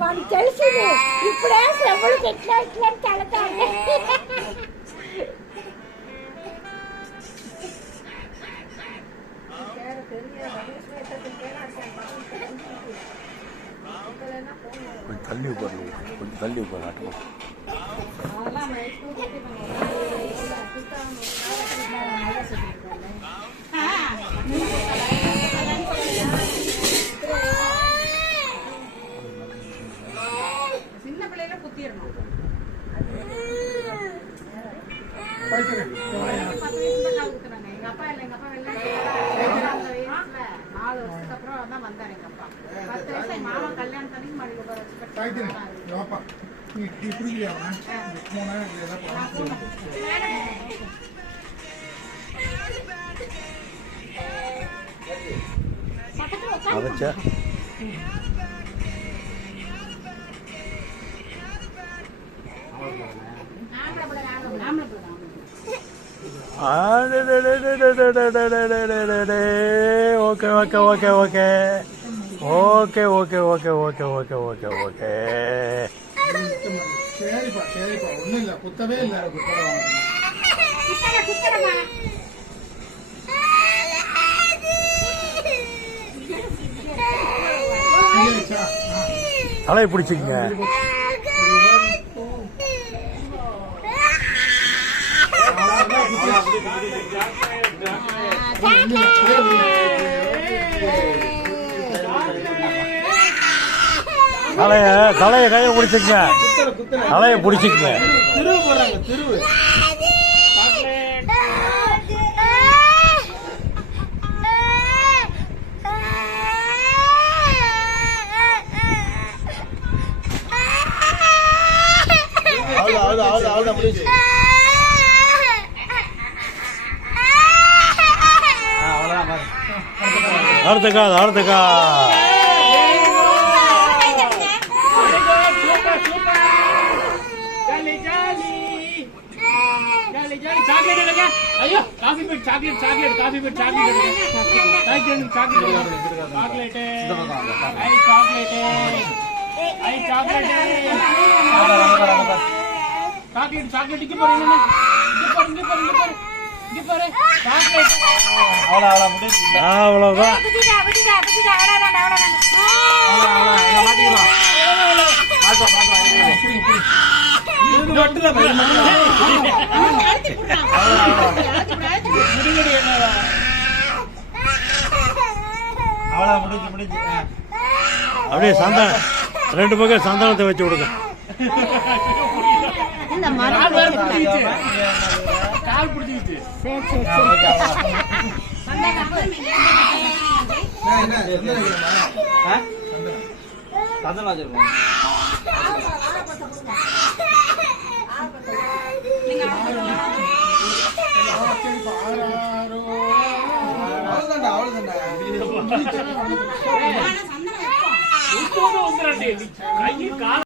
వాడికి తెలిసింది ఇప్పుడే శ్రమలకు ఎట్లా ఎట్లా తలతాడు. கொஞ்சம் தள்ளி உட்காரு, கொஞ்சம் தள்ளி உட்காரு ஆட்டோ. சின்ன பிள்ளையில குத்திடணும். 10 வயசு தான் குத்துறாங்க. எங்க அப்பா இல்ல, எங்க அப்பா வெளில 4 வருஷத்துக்கு அப்புறம் தான் வந்தாரு எங்க அப்பா. 10 வயசு எங்க மாமா கல்யாணத்துக்கு மடியில உட்கார வச்சு அதைச்சா okay okay okay okay okay okay okay okay okay okay okay சரிப்பா சரிப்பா ஒன்றும் இல்லை குத்தவே இல்லை தலையை பிடிச்சிக்கங்க. தலைய கையை பிடிச்சிக்கங்க, தலையை பிடிச்சிக்கங்க. திருவு போடுறாங்க திருவு. அடுத்தக்கா அடுத்தக்கா ஐயோ coffee bite chocolate chocolate coffee bite chocolate chocolate chocolate chocolate ஐ சாக்லேட் ஐ சாக்லேட் சாக்லேட் சாக்லேட் இங்க பாரு இங்க பாரு இங்க பாரு இங்க பாரு சாக்லேட் அவ்வளவு முடிஞ்சு அவ்வளவுதான். அவ்வளவு மாட்டிக்கலாம் மாட்டோ மாட்டோ நொட்டுல போய் அவ்வளவு முடிஞ்சு முடிஞ்சு அப்படியே சந்தானம் 2 பக்கம் சந்தானத்தை வச்சு விடுங்க. கால் பிடிச்சிச்சு. அவ்வளவுதான்